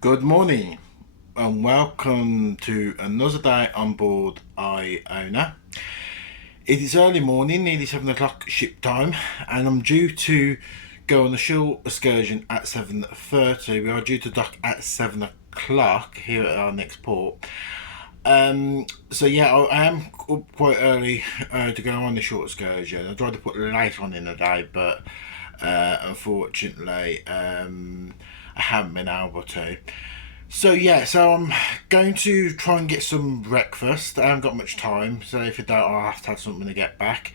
Good morning and welcome to another day on board Iona. It is early morning, nearly 7 o'clock ship time, and I'm due to go on a shore excursion at 7:30. We are due to dock at 7 o'clock here at our next port. So yeah, I am up quite early to go on the short excursion. I tried to put late on in the day, but unfortunately I haven't been able to. So yeah, so I'm going to try and get some breakfast. I haven't got much time, so if I don't, I'll have to have something to get back.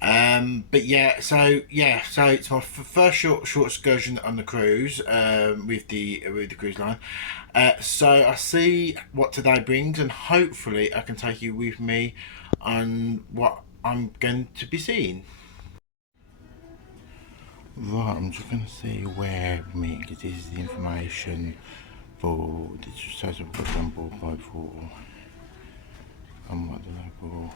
But so it's my first short excursion on the cruise with the cruise line. So I see what today brings, and hopefully I can take you with me on what I'm going to be seeing. Right, I'm just going to see where me, because this is the information for the size of the on board by four and what the local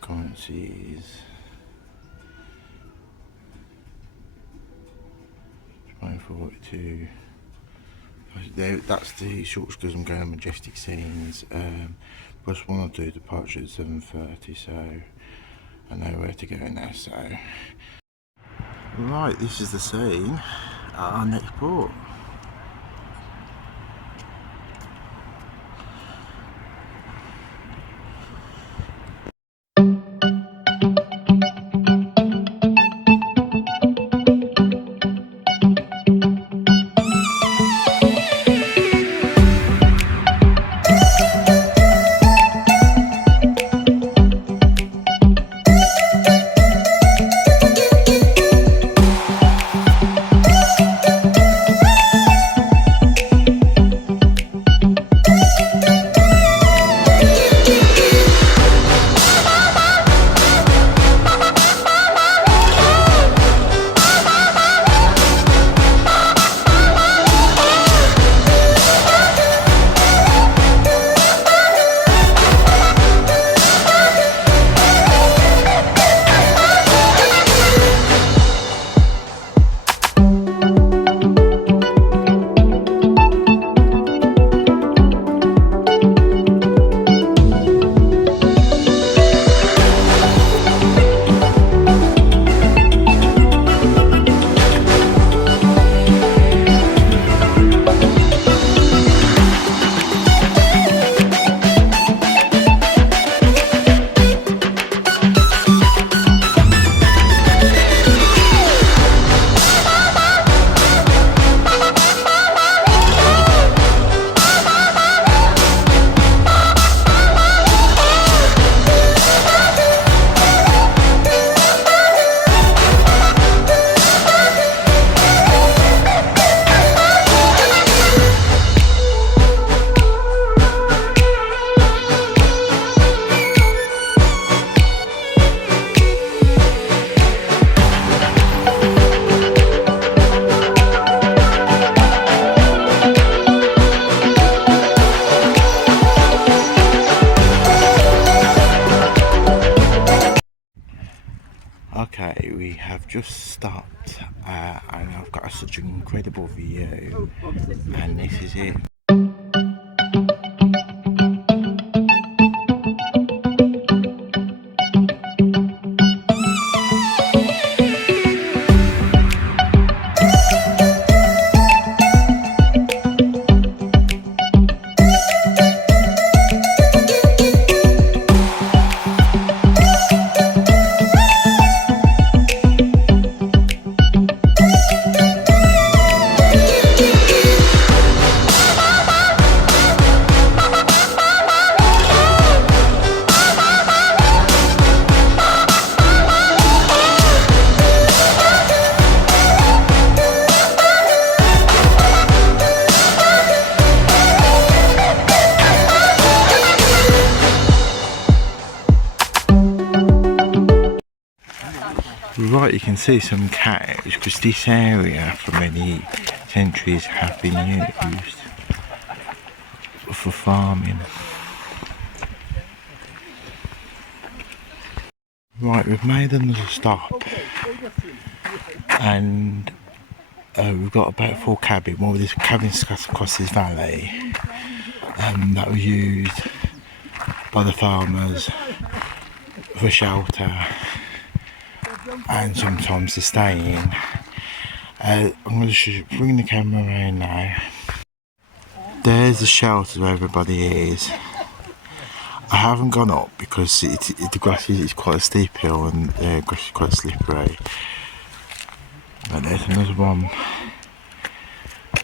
currency is. Trying for it to that's the short because I'm going majestic scenes. Plus one or two departure at 7:30, so I know where to go now. So right, this is the scene at our next port. Okay, we have just stopped and I've got such an incredible view, and this is it. Right, you can see some cows because this area for many centuries have been used for farming. Right, we've made another stop and we've got about 4 cabins. One with these cabins across this valley that were used by the farmers for shelter and sometimes to stay in. I'm going to bring the camera around now. There's the shelter where everybody is. I haven't gone up because the grass is quite a steep hill and the grass is quite slippery. But there's another one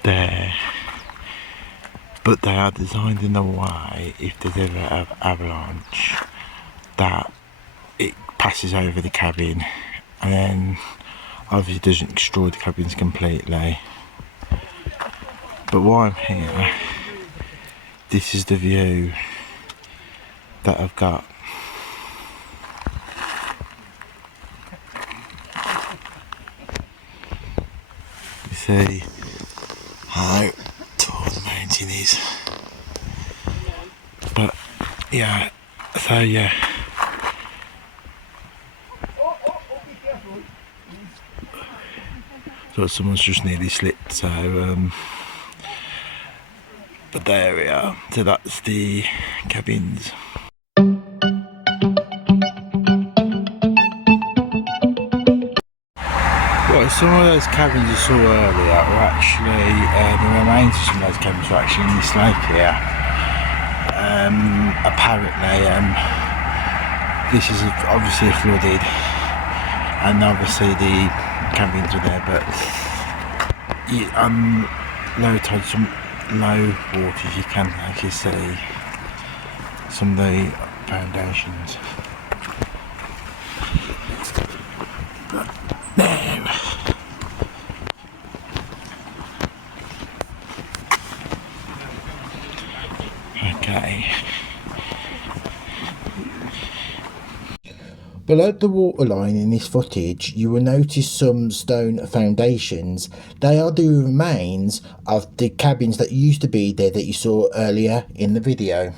there. But they are designed in a way, if there's ever an avalanche, that it passes over the cabin and then obviously doesn't destroy the cabins completely. But while I'm here, this is the view that I've got. You see how tall the mountain is. But yeah, so yeah. So someone's just nearly slipped, so but there we are. So that's the cabins. Well, some of those cabins you saw earlier were actually, the remains of some of those cabins were actually in this lake here. Apparently, this is obviously flooded, and obviously the cabins were there, but low tide, some low waters, you can actually see some of the foundations. Okay. Below the waterline in this footage, you will notice some stone foundations. They are the remains of the cabins that used to be there that you saw earlier in the video.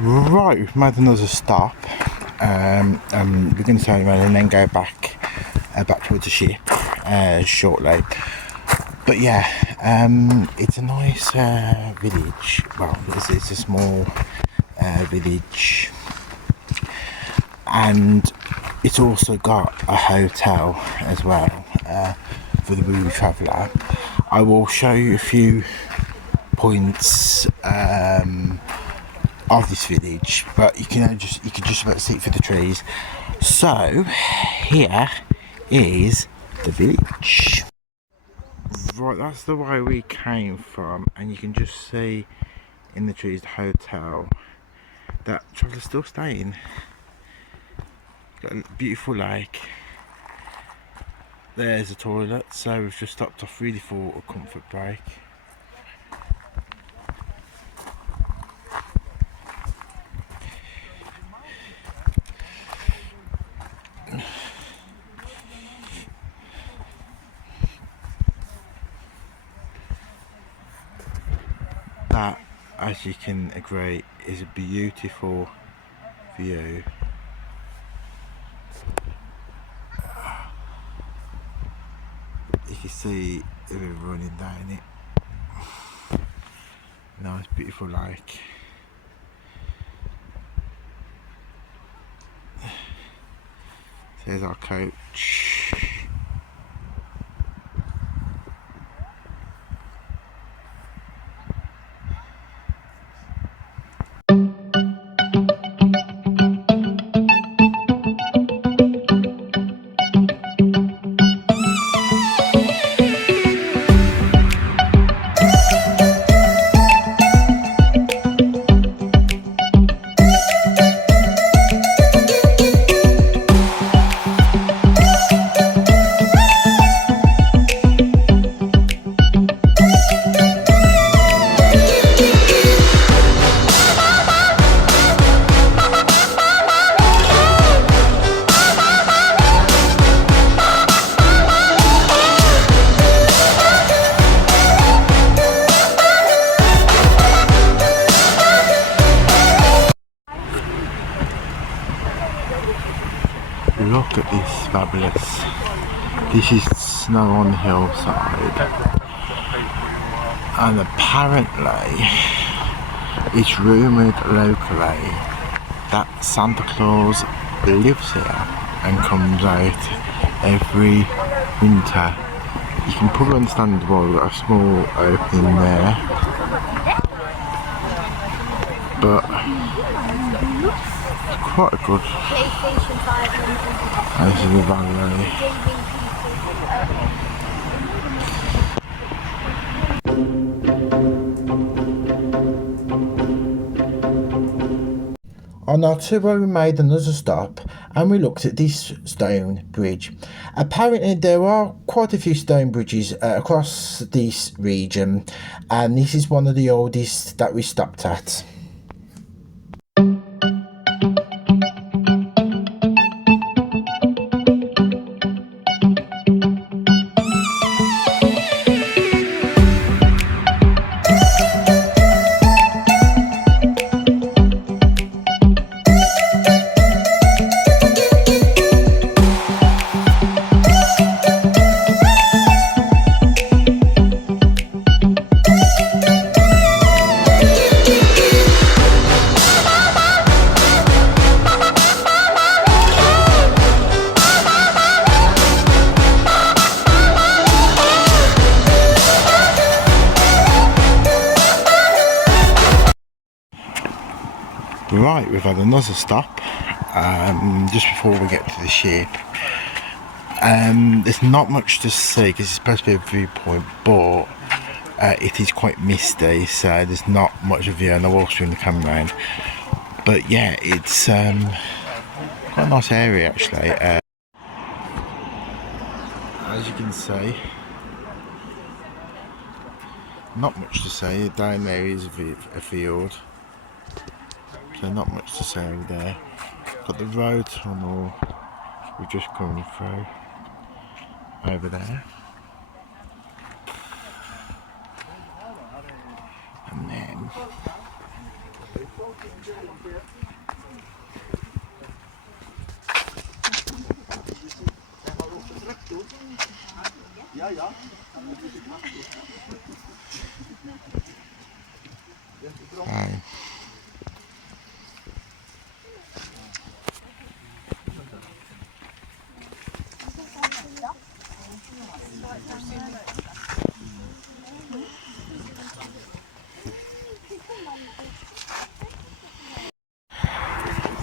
Right, we've made another stop. We're going to turn around and then go back towards the ship shortly. But yeah, it's a nice village. Well, it's a small village, and it's also got a hotel as well for the weary traveller. I will show you a few points of this village, but you can just about see it through the trees. So here is the village. Right, that's the way we came from, and you can just see in the trees the hotel that travellers still staying. Got a beautiful lake. There's a toilet, so we've just stopped off really for a comfort break. That, as you can agree, is a beautiful view. You can see the river running down it. Nice, beautiful lake. There's our coach. look at this, fabulous. This is snow on the hillside, and apparently it's rumoured locally that Santa Claus lives here and comes out every winter. You can probably understand why we've got a small opening there, but it's quite a good. This is the valley. On our tour we made another stop and we looked at this stone bridge. Apparently there are quite a few stone bridges across this region, and this is one of the oldest that we stopped at. Right, we've had another stop just before we get to the ship. There's not much to see because it's supposed to be a viewpoint, but it is quite misty, so there's not much of a view, and I will swing the camera around. But yeah, it's quite a nice area actually. As you can see, not much to see. Down there is a field. So not much to say there. Got the road tunnel we're just coming through over there. And then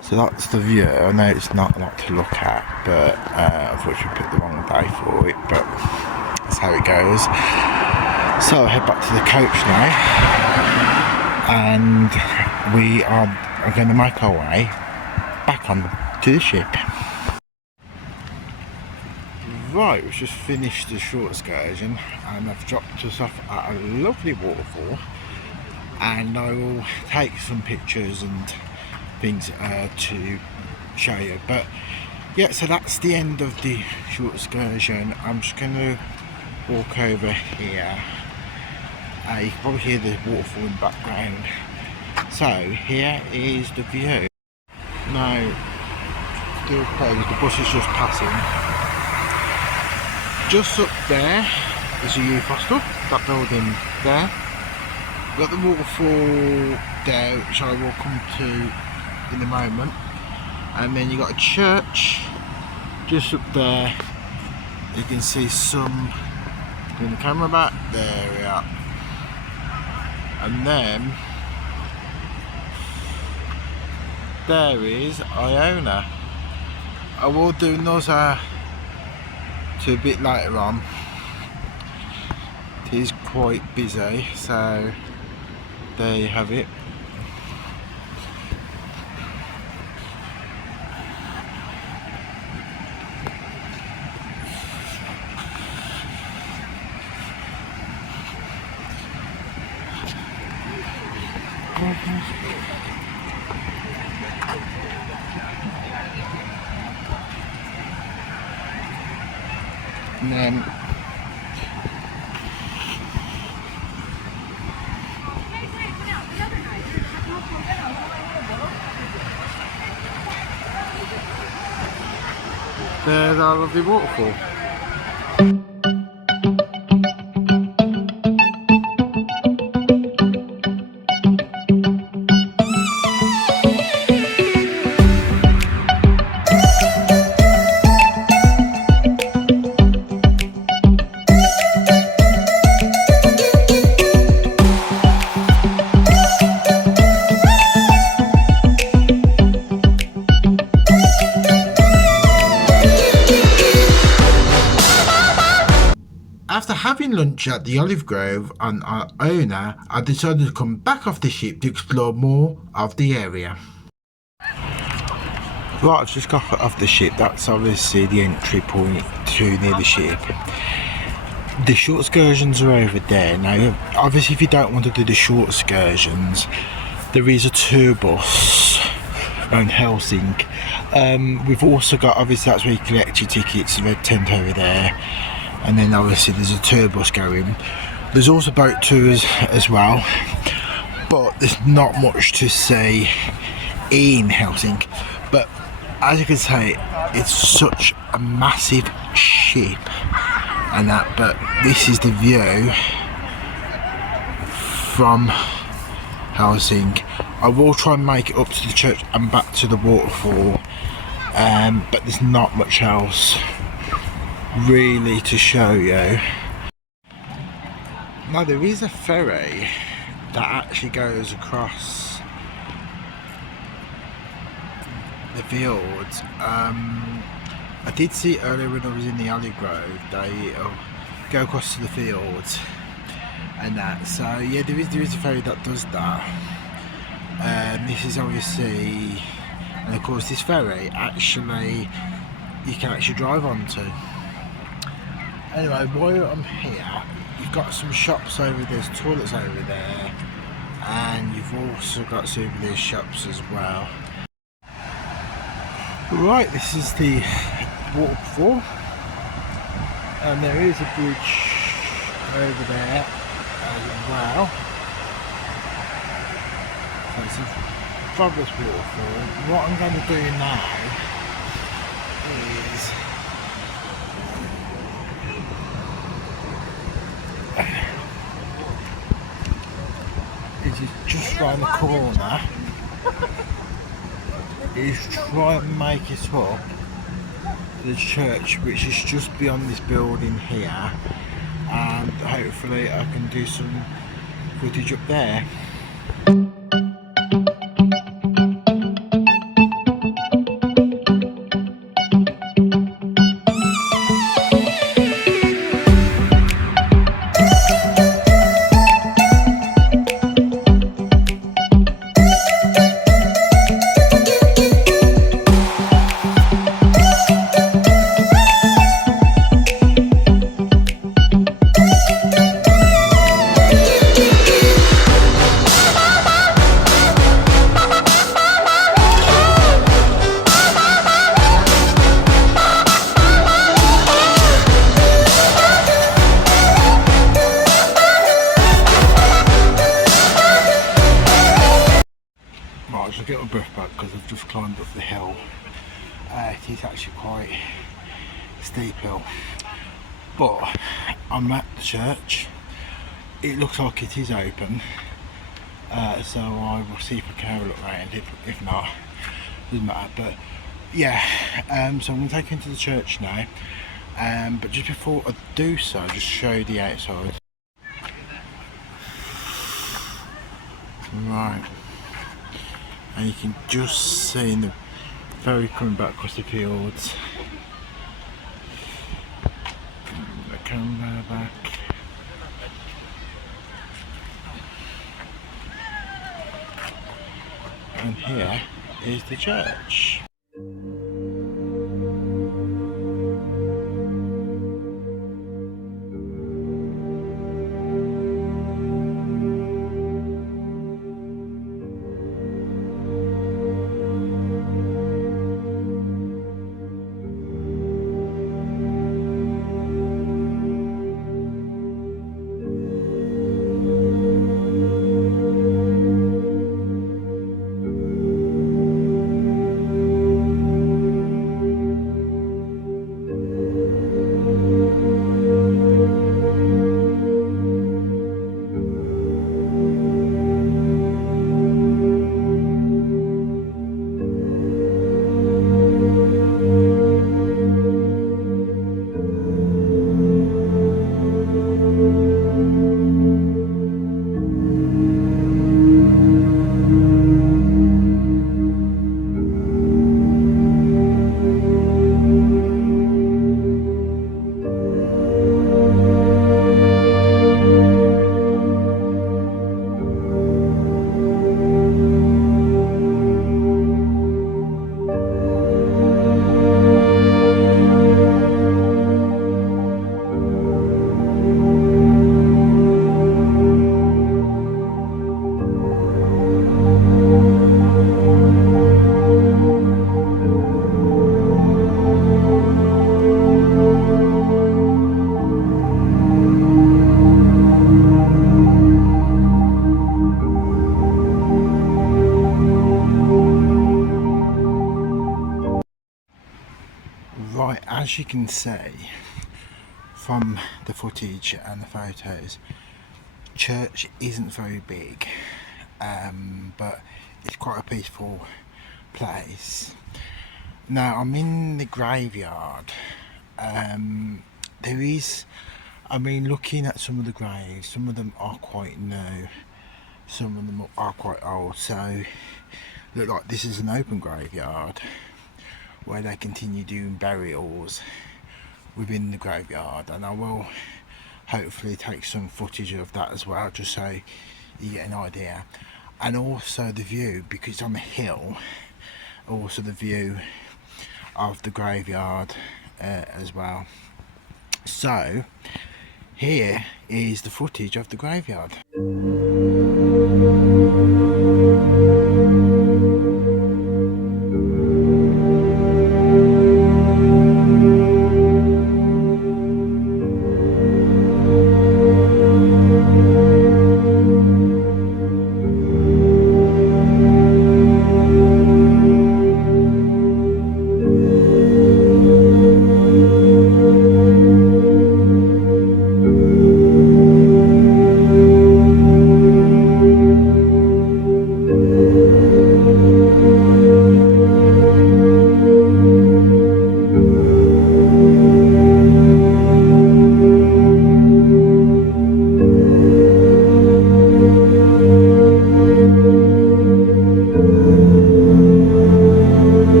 so that's the view. I know it's not a lot to look at, but unfortunately we picked the wrong day for it, but that's how it goes. So I head back to the coach now, and we are going to make our way back on to the ship. Right, we've just finished the short excursion and I've dropped us off at a lovely waterfall, and I will take some pictures and things to show you. But yeah, so that's the end of the short excursion. I'm just going to walk over here. You can probably hear the waterfall in the background. So here is the view. Now, still closed, the bus is just passing. Just up there is a youth hostel, that building there. We've got the waterfall there, which I will come to in a moment. And then you've got a church just up there. You can see some, bring the camera back, there we are. And then there is Iona. I will do another to a bit later on. It is quite busy, so there you have it. And then there's our lovely waterfall. After having lunch at the Olive Grove on Iona, I decided to come back off the ship to explore more of the area. Right, I've just got off the ship. That's obviously the entry point to near the ship. The short excursions are over there. Now, obviously if you don't want to do the short excursions, there is a tour bus around Hellesylt. We've also got, obviously that's where you collect your tickets, the red tent over there. And then obviously there's a tour bus going. There's also boat tours as well, but there's not much to see in Hellesylt. But as you can see, it's such a massive ship and that, but this is the view from Hellesylt. I will try and make it up to the church and back to the waterfall, but there's not much else really to show you. Now there is a ferry that actually goes across the Fjords. I did see earlier when I was in the Olive Grove, they go across to the Fjords and that. So yeah, there is a ferry that does that. This is obviously, and of course this ferry actually you can actually drive onto. Anyway, while I'm here, you've got some shops over there, there's toilets over there, and you've also got souvenir shops as well. Right, this is the waterfall, and there is a bridge over there as well. So it's a fabulous waterfall. What I'm going to do now is just round the corner is try and make it up to the church, which is just beyond this building here, and hopefully I can do some footage up there. Get my breath back because I've just climbed up the hill. It is actually quite a steep hill, but I'm at the church. It looks like it is open, so I will see if I can have a look around. If not, doesn't matter. But yeah, so I'm going to take you into the church now. But just before I do so, I'll just show you the outside. Right. And you can just see in the ferry coming back across the fjords. The camera back. And here is the church. as you can see from the footage and the photos, church isn't very big, but it's quite a peaceful place. Now I'm in the graveyard. There is, I mean, looking at some of the graves, some of them are quite new, some of them are quite old, so look like this is an open graveyard where they continue doing burials within the graveyard, and I will hopefully take some footage of that as well, just so you get an idea. And also the view, because it's on the hill, also the view of the graveyard as well. So here is the footage of the graveyard.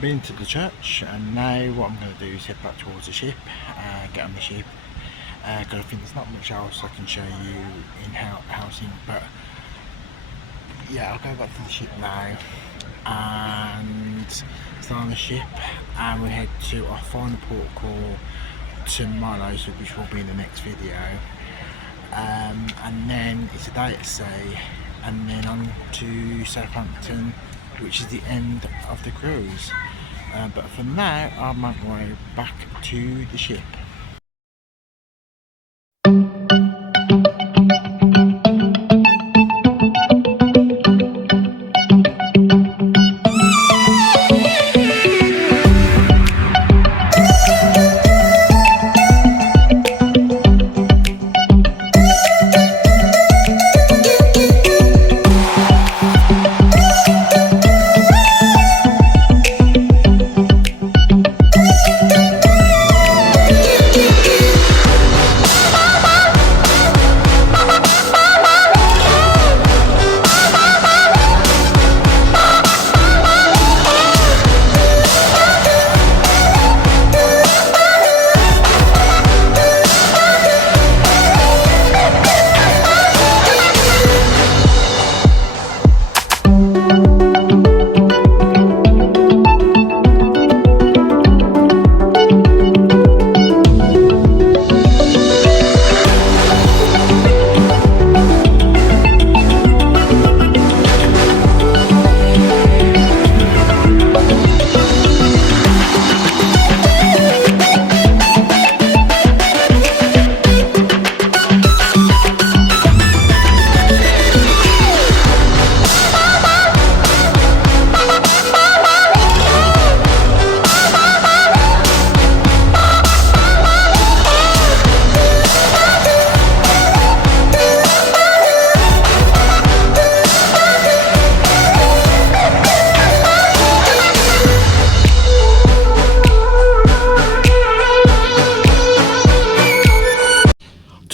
Been to the church, and now what I'm going to do is head back towards the ship, get on the ship, because I think there's not much else I can show you in Hellesylt, but yeah, I'll go back to the ship now and stay on the ship, and we head to our final port call tomorrow, so which will be in the next video, and then it's a day at sea, and then on to Southampton, which is the end of the cruise. But for now, I'll make my way back to the ship.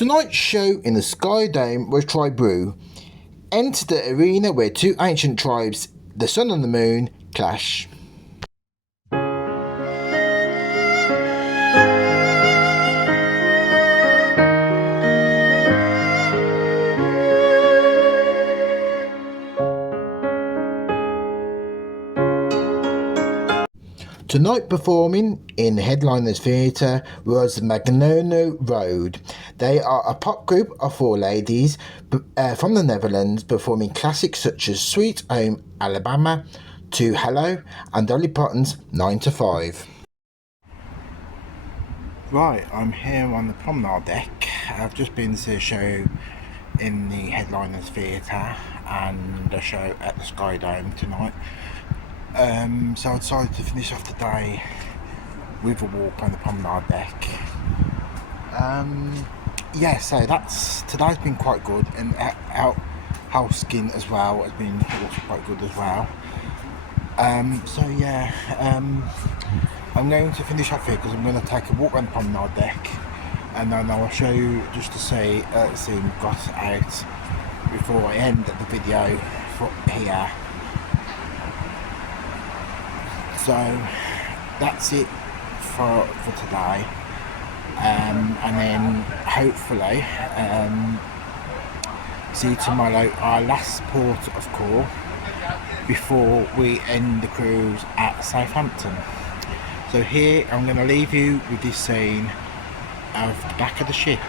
Tonight's show in the Sky Dome was Tribrew. Enter the arena where two ancient tribes, the sun and the moon, clash. Tonight performing in the Headliners Theatre was Magnono Road. They are a pop group of four ladies from the Netherlands performing classics such as Sweet Home Alabama, To Hello and Dolly Parton's 9 to 5. Right, I'm here on the promenade deck. I've just been to a show in the Headliners Theatre and a show at the Sky Dome tonight. So I decided to finish off the day with a walk on the promenade deck. Yeah, so today's been quite good, and our houseking as well has been also quite good as well. So yeah, I'm going to finish off here because I'm going to take a walk on the promenade deck, and then I'll show you just to see we've got out before I end the video here. So that's it for today, and then hopefully see tomorrow our last port of call before we end the cruise at Southampton. So here I'm going to leave you with this scene of the back of the ship.